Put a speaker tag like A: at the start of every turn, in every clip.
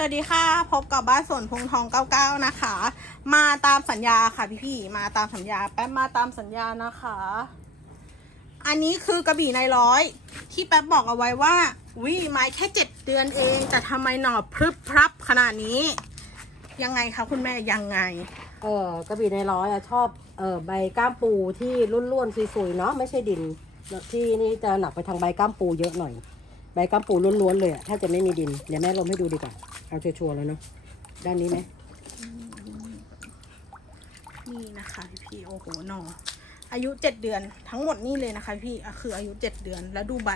A: สวัสดีค่ะ พบกับบ้านสวนพงทอง 99 นะคะ มาตามสัญญาค่ะพี่พี่มาตามสัญญา แป๊บมาตามสัญญานะคะ อันนี้คือกระบี่ในร้อย ที่แป๊บบอกเอาไว้ว่าวิไม้แค่เจ็ดเดือนเอง แต่ทำไมหน่อพรึบพรับขนาดนี้ ยังไงคะคุณแม่ยังไง
B: เออกระบี่ในร้อยอะชอบเออใบก้ามปูที่ร่วนๆสวยๆเนาะไม่ใช่ดินที่นี่จะหนักไปทางใบก้ามปูเยอะหน่อยใบก้ามปูล้วนๆเลยอะถ้าจะไม่มีดิน เดี๋ยวแม่ลมให้ดูดีกว่า เอาชัวร์ๆแล้วเนาะด้านนี้ไหม
A: นี่นะคะพี่พี่ๆโอ้โหหน่ออายุเจ็ดเดือนทั้งหมดนี่เลยนะคะ พี่อะคืออายุเจ็ดเดือนแล้วดูใบ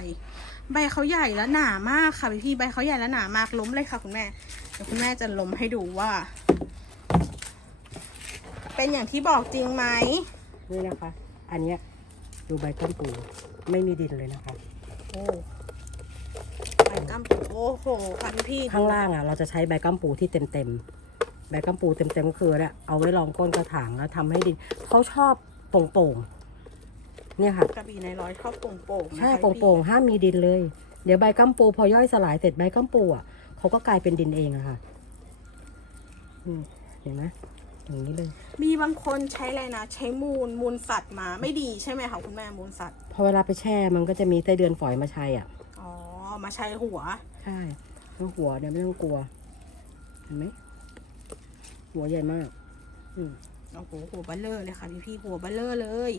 A: ใบเขาใหญ่และหนามากค่ะพี่พี่ๆใบเขาใหญ่และหนามากล้มเลยค่ะ คุณแม่เดี๋ยวคุณแม่จะล้มให้ดูว่า เป็นอย่างที่บอกจริงไหม
B: นี่นะคะ อันเนี้ยดูใบก้ามปูไม่มีดินเลยนะคะ
A: โอ้ใบ กัมปูโอ้โหค่ะพี่พี่ๆ
B: ข้างล่างอะเราจะใช้ใบก้ามปูที่เต็มๆใบก้ามปูเต็มๆก็คือเนี่ยเอาไว้รองก้นกระถางแล้วทำให้ดินเขาชอบโป่งๆเนี่ยค่ะ
A: กระบี่ในร้อยชอบโป่งๆนะคะ
B: ใช่
A: พี่
B: โป่งๆห้ามมีดินเลย เดี๋ยวใบกัมปูพอย่อยสลายเสร็จใบกัมปูอะเขาก็กลายเป็นดินเองอะค่ะอืมเห็นไหมอย่างนี้เลย
A: มีบางคนใช้อะไรนะใช้มูลมูลสัตว์มาไม่ดีใช่ไหมคะคุณแม่มูลสัตว์
B: พอเวลาไปแช่มันก็จะมีไส้เดือนฝอยมาใช้อะ
A: อ๋อ มาใช้หัว
B: ใช่แล้วหัวเนี่ยไม่ต้องกลัว เห็นไหม หัวใหญ่มาก อืม
A: โอ้โหหัวเบัลเลอร์เลยค่ะพี่พี่ๆหัวเบัลเลอร์เลย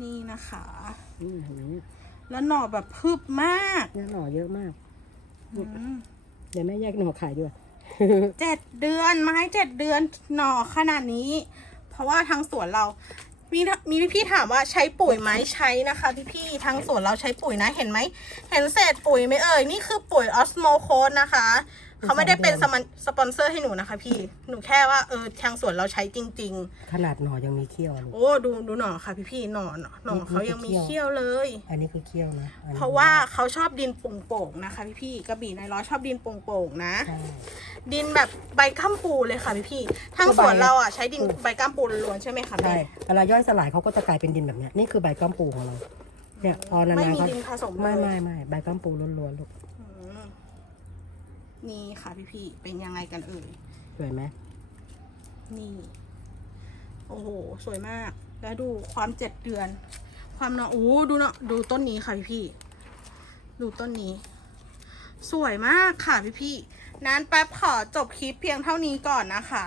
A: นี่นะคะ
B: อืมเห็นไหมเนี่ย
A: แล้วหน่อแบบพึบมาก
B: เนี่ยหน่อเยอะมาก
A: อืม
B: เดี๋ยวแม่แยกหน่อขายด้วย
A: เจ็ดเดือนไม้เจ็ดเดือนหน่อขนาดนี้ เพราะว่าทางสวนเรา มีมีพี่ๆถามว่าใช้ปุ๋ยไหมใช้นะคะ พี่ๆทางสวนเราใช้ปุ๋ยนะเห็นไหมเห็นเศษปุ๋ยไหมเอ่ยนี่คือปุ๋ยออสโมโคสนะคะ เขาไม่ได้เป็นสมันสปอนเซอร์ให้หนูนะคะ พี่ หนูแค่ว่าเออทางสวนเราใช้จริงๆ
B: ขนาดหน่อยังมีเขี้ยวเลย
A: โอ้ดูดูหน่อค่ะ พี่พี่ๆหน่อหน่อหน่อ
B: นี่
A: เขายังมี
B: คือเขี้
A: เขี้ย
B: ยวว
A: เลย
B: อันนี้คือเขี้ยวนะอันนี้
A: เพราะว่าเขาชอบดินโป่งๆนะคะ พี่พี่ๆกระบี่ในร้อยชอบดินโป่งๆนะ
B: ใช่
A: ดินแบบใบข้ามปูเลยค่ะพี่พี่ๆทางสวนเราอะใช้ดินใบก้ามปูล้วนๆใช่ไหมคะ
B: ใช่
A: แม่
B: เวลาย่อยสลายเขาก็จะกลายเป็นดินแบบเนี้ยนี่คือใบก้ามปูของเรา เนี่ยพอนาน
A: ไม่
B: ๆ
A: มี
B: เขา
A: ดินผสม
B: ไม่
A: เลย
B: ไม่ไม่ใบก้ามปูล้วนๆลูก
A: อืม นี่ค่ะพี่พี่ๆเป็นยังไงกันเอ่ย
B: สวยไหม
A: นี่ โอ้โห สวยมาก แล้วดูความเจ็ดเดือน ความเนาะโอ้ดูเนาะดูต้นนี้ค่ะพี่พี่ๆดูต้นนี้ สวยมากค่ะพี่พี่ๆนั้นแป๊บขอจบคลิปเพียงเท่านี้ก่อนนะคะ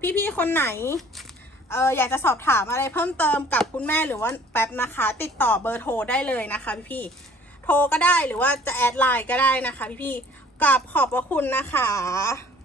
A: พี่พี่ๆคนไหนเอออยากจะสอบถามอะไรเพิ่มเติมกับคุณแม่หรือว่าแป๊บนะคะ ติดต่อเบอร์โทรได้เลยนะคะพี่พี่ๆ โทรก็ได้หรือว่าจะแอดไลน์ก็ได้นะคะพี่พี่ๆกับขอบพระคุณนะคะ